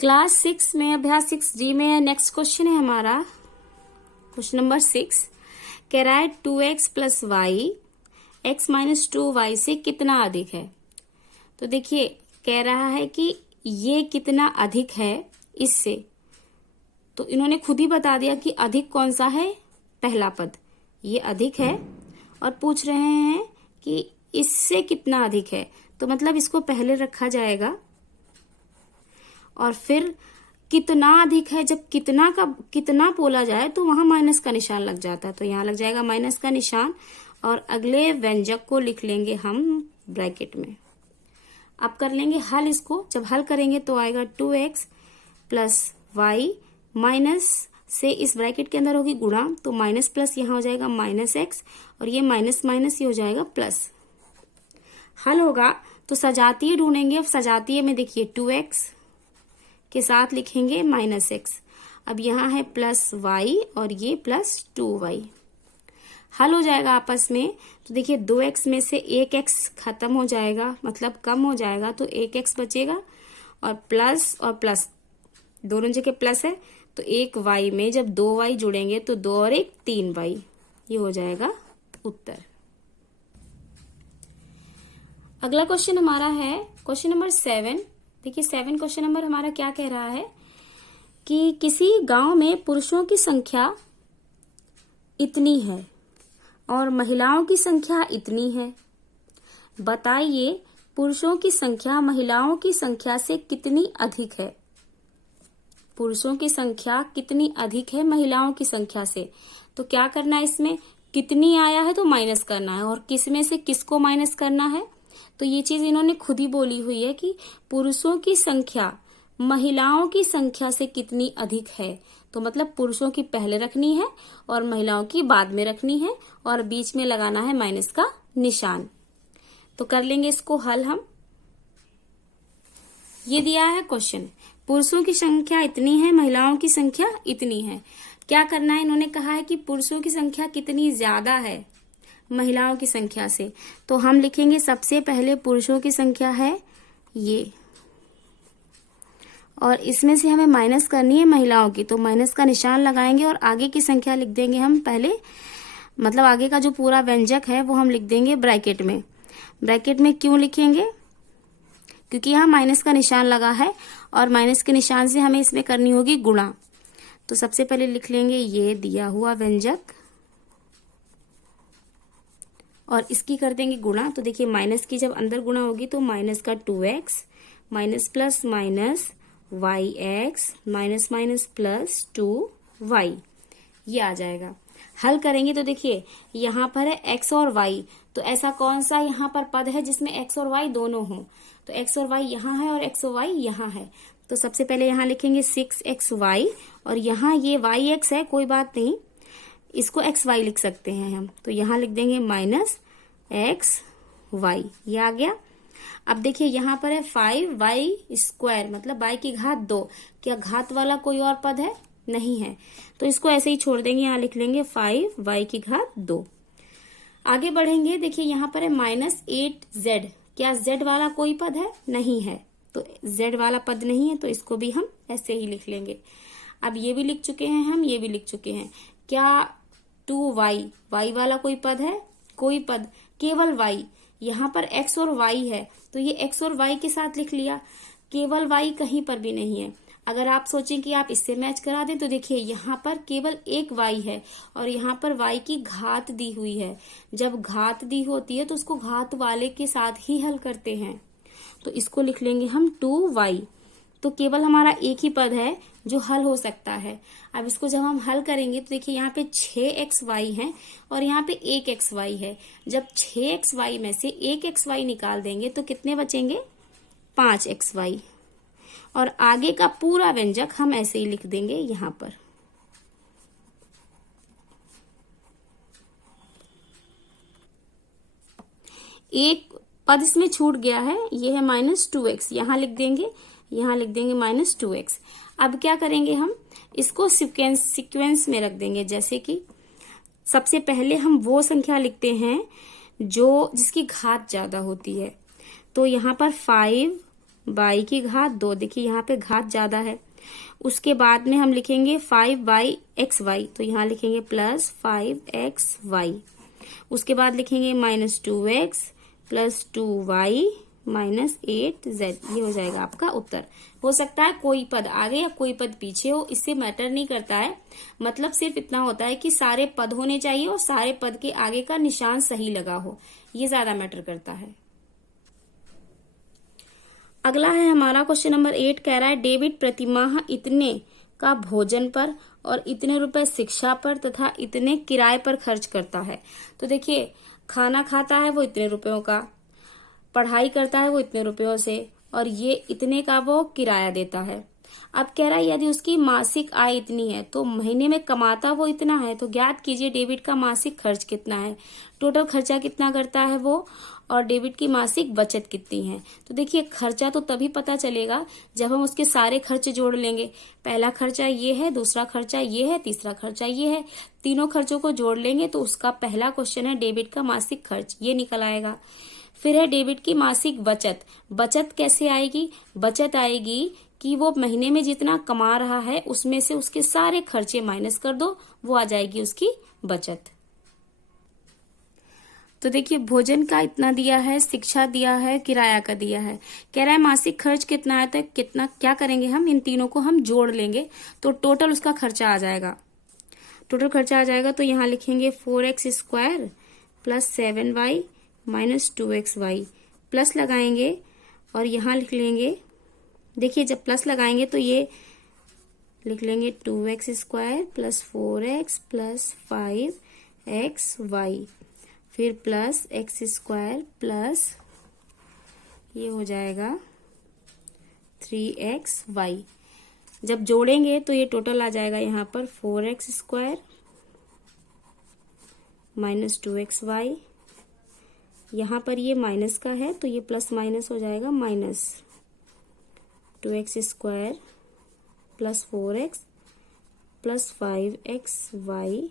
Class 6 में अभ्यास 6G में नेक्स्ट क्वेश्चन है हमारा क्वेश्चन नंबर 6। कह रहा है 2x plus Y x minus 2y से कितना अधिक है। तो देखिए कह रहा है कि ये कितना अधिक है इससे, तो इन्होंने खुद ही बता दिया कि अधिक कौन सा है, पहला पद ये अधिक है, और पूछ रहे हैं कि इससे कितना अधिक है। तो मतलब इसको पहले रखा जाएगा और फिर कितना अधिक है, जब कितना बोला जाए तो वहां माइनस का निशान लग जाता है, तो यहां लग जाएगा माइनस का निशान और अगले व्यंजक को लिख लेंगे हम ब्रैकेट में। अब कर लेंगे हल इसको, जब हल करेंगे तो आएगा 2x प्लस वाई माइनस से इस ब्रैकेट के अंदर होगी गुणा, तो माइनस प्लस यहाँ हो जाएगा माइनस x और ये माइनस माइनस ये हो जाएगा प्लस। हल होगा तो सजातीय ढूंढेंगे। अब सजातीय में देखिए 2x के साथ लिखेंगे माइनस x, अब यहाँ है प्लस y और ये प्लस 2y। हल हो जाएगा आपस में, तो देखिए 2x में से 1x खत्म हो जाएगा, मतलब कम हो जाएगा, तो 1x बचेगा और प्लस दोनों जगह प्लस है, तो 1y में जब 2y जुड़ेंगे तो 2 और 1 3y, ये हो जाएगा उत्तर। अगला क्वेश्चन हमारा है क्वेश्चन नंबर 7। देखिए 7 क्वेश्चन नंबर हमारा क्या कह रहा है कि किसी गांव में पुरुषों की संख्या इतनी है और महिलाओं की संख्या इतनी है, बताइए पुरुषों की संख्या महिलाओं की संख्या से कितनी अधिक है। पुरुषों की संख्या कितनी अधिक है महिलाओं की संख्या से, तो क्या करना है, इसमें कितनी आया है तो माइनस करना है, और किस में से किसको माइनस करना है। तो ये चीज इन्होंने खुद ही बोली हुई है कि पुरुषों की संख्या महिलाओं की संख्या से कितनी अधिक है, तो मतलब पुरुषों की पहले रखनी है और महिलाओं की बाद में रखनी है और बीच में लगाना है माइनस का निशान। तो कर लेंगे इसको हल हम। ये दिया है क्वेश्चन, पुरुषों की संख्या इतनी है महिलाओं की संख्या इतनी है। क्या करना है, इन्होंने कहा है कि पुरुषों की संख्या कितनी ज्यादा है महिलाओं की संख्या से, तो हम लिखेंगे सबसे पहले पुरुषों की संख्या है ये, और इसमें से हमें माइनस करनी है महिलाओं की, तो माइनस का निशान लगाएंगे और आगे की संख्या लिख देंगे हम पहले, मतलब आगे का जो पूरा व्यंजक है वो हम लिख देंगे ब्रैकेट में। ब्रैकेट में क्यों लिखेंगे, क्योंकि यहाँ माइनस का निशान लगा है और माइनस के निशान से हमें इसमें करनी होगी गुणा। तो सबसे पहले लिख लेंगे ये दिया हुआ व्यंजक और इसकी कर देंगे गुणा। तो देखिए माइनस की जब अंदर गुणा होगी तो माइनस का 2x minus plus minus yx minus minus plus 2y, ये आ जाएगा। हल करेंगे तो देखिए यहाँ पर है x और y, तो ऐसा कौन सा यहाँ पर पद है जिसमें x और y दोनों हों, तो x और y यहाँ है और x और y यहाँ है। तो सबसे पहले यहाँ लिखेंगे 6xy और यहाँ ये yx है, कोई बात नहीं, इसको xy लिख सकते हैं हम, तो यहाँ लिख देंगे माइनस xy, ये आ गया। अब देखिए यहाँ पर है 5y स्क्वायर, मतलब y की घात 2, क्या घात वाला कोई और पद है, नहीं है, तो इसको ऐसे ही छोड़ देंगे, यहाँ लिख लेंगे 5y की घात 2। आगे बढ़ेंगे, देखिए यहाँ पर है माइनस 8z, क्या z वाला कोई पद है, नहीं है, तो z वाला पद नहीं है, तो इसको भी हम ऐसे ही लिख लेंगे। अब ये भी लिख चुके हैं हम, ये भी लिख चुके हैं, क्या 2y y वाला कोई पद है, कोई पद, केवल y, यहाँ पर x और y है तो ये x और y के साथ लिख लिया, केवल y कहीं पर भी नहीं है। अगर आप सोचें कि आप इससे मैच करा दें तो देखिए यहाँ पर केवल एक y है और यहाँ पर y की घात दी हुई है, जब घात दी होती है तो उसको घात वाले के साथ ही हल करते हैं, तो इसको लिख लेंगे हम 2y, तो केवल हमारा एक ही पद है जो हल हो सकता है। अब इसको जब हम हल करेंगे तो देखिए यहाँ पे 6xy है और यहाँ पे 1xy है, जब 6xy में से 1xy निकाल देंगे तो कितने बचेंगे, 5xy, और आगे का पूरा व्यंजक हम ऐसे ही लिख देंगे यहाँ पर। एक पद इसमें छूट गया है, ये है माइनस 2x, यहाँ लिख देंगे माइनस 2x। अब क्या करेंगे, हम इसको सीक्वेंस में रख देंगे, जैसे कि सबसे पहले हम वो संख्या लिखते हैं जो जिसकी घात ज्यादा होती है, तो यहाँ पर 5 y की घात 2, देखिए यहाँ पे घात ज्यादा है। उसके बाद में हम लिखेंगे 5y(xy), तो यहाँ लिखेंगे प्लस 5xy। उसके बाद लिखेंगे -2x plus 2y minus 8z। ये हो जाएगा आपका उत्तर। हो सकता है कोई पद आगे या कोई पद पीछे हो, इससे मैटर नहीं करता है। मतलब सिर्फ इतना होता है कि सारे पद होने चाहिए और सारे पद के आगे का निशान सही लगा हो, ये ज्यादा मैटर करता है। अगला है हमारा क्वेश्चन नंबर 8, कह रहा है डेविड प्रतिमाह इतने का भोजन पर और इतने रुपए शिक्षा पर तथा इतने किराए पर खर्च करता है। तो देखिए, खाना खाता है वो इतने रुपयों का, पढ़ाई करता है वो इतने रुपयों से, और ये इतने का वो किराया देता है। अब कह रहा है यदि उसकी मासिक आय इतनी है तो महीने में कमाता वो इतना है, तो ज्ञात कीजिए डेबिट का मासिक खर्च कितना है, टोटल खर्चा कितना करता है वो, और डेबिट की मासिक बचत कितनी है। तो देखिए, खर्चा तो तभी पता चलेगा जब हम उसके सारे खर्च जोड़ लेंगे। पहला खर्चा ये है, दूसरा खर्चा ये है, तीसरा खर्चा ये है, तीनों खर्चों को जोड़ लेंगे तो उसका पहला क्वेश्चन है डेबिट का मासिक खर्च, ये निकल आएगा। फिर है डेबिट की मासिक बचत। बचत कैसे आएगी? बचत आएगी कि वो महीने में जितना कमा रहा है उसमें से उसके सारे खर्चे माइनस कर दो, वो आ जाएगी उसकी बचत। तो देखिए, भोजन का इतना दिया है, शिक्षा दिया है, किराया का दिया है, कह रहा है मासिक खर्च कितना है, तो कितना क्या करेंगे हम, इन तीनों को हम जोड़ लेंगे तो टोटल उसका खर्चा आ जाएगा। टोटल खर्चा आ जाएगा तो यहाँ लिखेंगे 4x² plus 7y minus 2xy, plus लगाएंगे और यहाँ लिख लेंगे, देखिए जब प्लस लगाएंगे तो ये लिख लेंगे 2x² plus 4x plus 5xy, फिर प्लस x² प्लस ये हो जाएगा 3xy। जब जोड़ेंगे तो ये टोटल आ जाएगा यहाँ पर 4x² माइनस 2xy, यहाँ पर ये माइनस का है तो ये प्लस माइनस हो जाएगा, minus 2x² plus 4x plus 5xy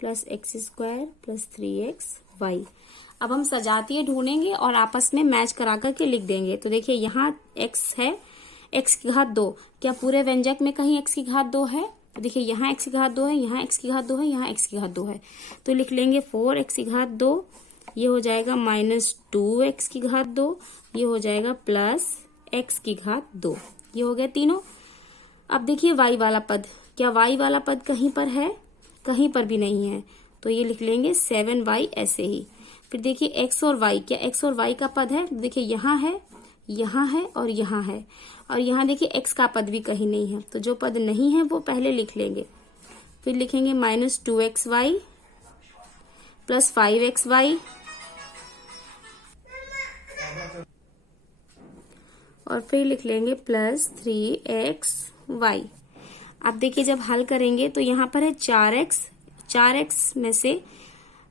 plus x² plus 3xy। अब हम सजातीय ढूंढेंगे और आपस में मैच करा करके लिख देंगे। तो देखिए, यहाँ x है, x की घात 2, क्या पूरे व्यंजक में कहीं x की घात 2 है? देखिए, यहाँ x की घात 2 है, यहाँ x की घात 2 है, यहाँ x की घात 2 है, तो लिख लेंगे 4x की घात 2, ये हो जाएगा माइनस 2x की घात 2, ये हो जाएगा प्लस x की घात 2, ये हो गया तीनों। अब देखिए y वाला पद, क्या y वाला पद कहीं पर है? कहीं पर भी नहीं है, तो ये लिख लेंगे 7y ऐसे ही। फिर देखिए x और y, क्या x और y का पद है? देखिए यहाँ है, यहाँ है और यहाँ है, और यहाँ देखिए x का पद भी कहीं नहीं है, तो जो पद नहीं है वो पहले लिख लेंगे। फिर लिखेंगे माइनस 2xy प्लस 5xy, और फिर लिख लेंगे प्लस 3xy। अब देखिए, जब हल करेंगे तो यहाँ पर है 4x, 4x में से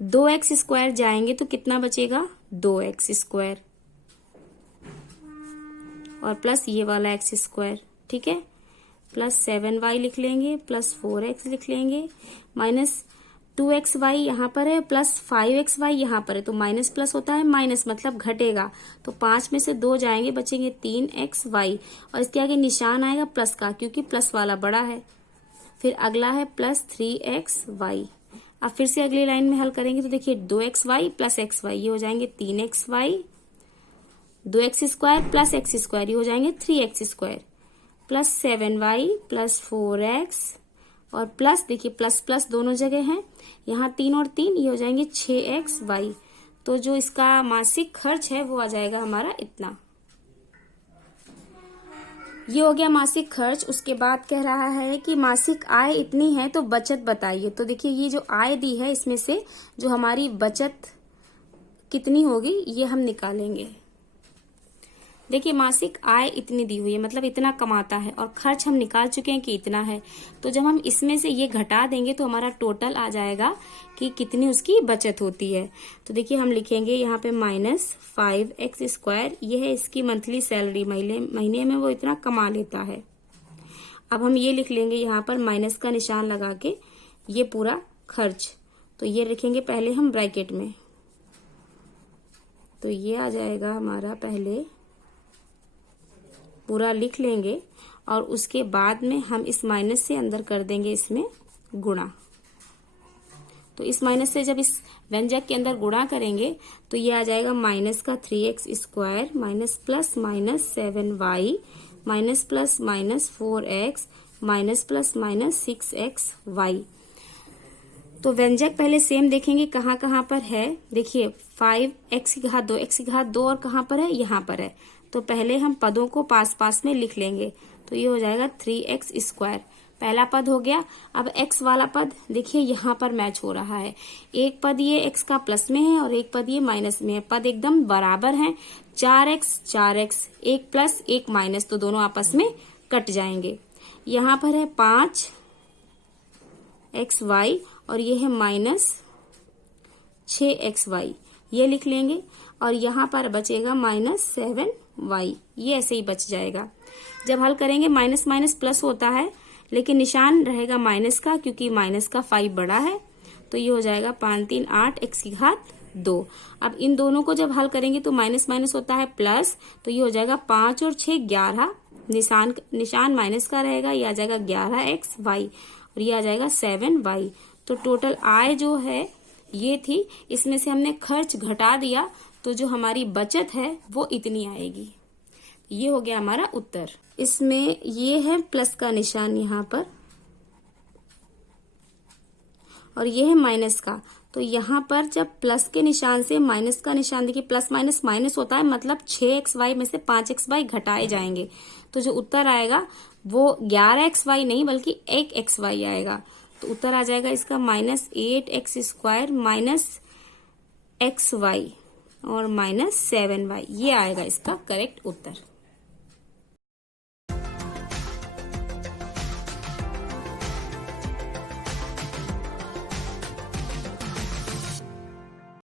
2x² जाएंगे तो कितना बचेगा? 2x², और प्लस ये वाला x², ठीक है, प्लस 7y लिख लेंगे, प्लस 4x लिख लेंगे, माइनस 2xy यहाँ पर है, प्लस 5xy यहाँ पर है, तो माइनस प्लस होता है, माइनस मतलब घटेगा, तो 5 में से 2 जाएंगे, बचेंगे 3xy, और इसके आगे निशान आएगा प्लस का क्योंकि प्लस वाला बड़ा है। फिर अगला है प्लस 3xy। अब फिर से अगली लाइन में हल करेंगे तो देखिए 2xy प्लस xy, ये हो जाएंगे 3xy, 2x² प्लस x², ये हो जाएंगे 3x², plus 7y plus 4x, और प्लस देखिए प्लस प्लस दोनों जगह हैं, यहाँ 3 और 3, ये हो जाएंगे 6xy। तो जो इसका मासिक खर्च है वो आ जाएगा हमारा इतना। ये हो गया मासिक खर्च। उसके बाद कह रहा है कि मासिक आय इतनी है तो बचत बताइए। तो देखिए, ये जो आय दी है इसमें से जो हमारी बचत कितनी होगी ये हम निकालेंगे। देखिए, मासिक आय इतनी दी हुई है, मतलब इतना कमाता है, और खर्च हम निकाल चुके हैं कि इतना है, तो जब हम इसमें से ये घटा देंगे तो हमारा टोटल आ जाएगा कि कितनी उसकी बचत होती है। तो देखिए, हम लिखेंगे यहाँ पे माइनस 5x², ये है इसकी मंथली सैलरी, महीने में वो इतना कमा लेता है। अब हम ये लिख लेंगे यहाँ पर माइनस का निशान लगा के ये पूरा खर्च, तो ये लिखेंगे पहले हम ब्रैकेट में, तो ये आ जाएगा हमारा पहले पूरा लिख लेंगे और उसके बाद में हम इस माइनस से अंदर कर देंगे इसमें गुणा। तो इस माइनस से जब इस व्यंजक के अंदर गुणा करेंगे तो ये आ जाएगा माइनस का 3x square minus plus minus 7y minus plus minus 4x minus plus minus 6xy। तो व्यंजक पहले सेम देखेंगे कहाँ कहाँ पर है। देखिए 5x की घात 2, x की घात 2 और कहाँ पर है, यहाँ पर है। तो पहले हम पदों को पास पास में लिख लेंगे। तो ये हो जाएगा 3x स्क्वायर, पहला पद हो गया। अब x वाला पद देखिए यहाँ पर मैच हो रहा है, एक पद ये x का प्लस में है और एक पद ये माइनस में है, पद एकदम बराबर हैं। 4x, एक प्लस एक माइनस, तो दोनों आपस में कट जाएंगे। यहाँ पर है 5xy और ये है माइनस 6xy, ये लिख लेंगे। और यहाँ पर बचेगा माइनस 7y, ये ऐसे ही बच जाएगा। जब हल करेंगे माइनस माइनस प्लस होता है, लेकिन निशान रहेगा माइनस का, क्योंकि माइनस का 5 बड़ा है। तो ये हो जाएगा 5 3 8 x की घात 2। अब इन दोनों को जब हल करेंगे तो माइनस माइनस होता है प्लस, तो ये हो जाएगा 5 और 6 11, निशान माइनस का रहेगा, ये आ जाएगा 11xy और ये आ जाएगा 7y। तो टोटल आय जो है ये थी, इसमें से हमने खर्च घटा दिया, तो जो हमारी बचत है वो इतनी आएगी। ये हो गया हमारा उत्तर। इसमें ये है प्लस का निशान यहाँ पर और ये है माइनस का। तो यहाँ पर जब प्लस के निशान से माइनस का निशान, देखिए प्लस माइनस माइनस होता है, मतलब 6xy में से 5xy घटाए जाएंगे। तो जो उत्तर आएगा वो 11xy नहीं बल्कि 1xy आएगा। तो उत्तर आ जाएगा इसका minus 8x square minus xy और माइनस 7y, ये आएगा इसका करेक्ट उत्तर।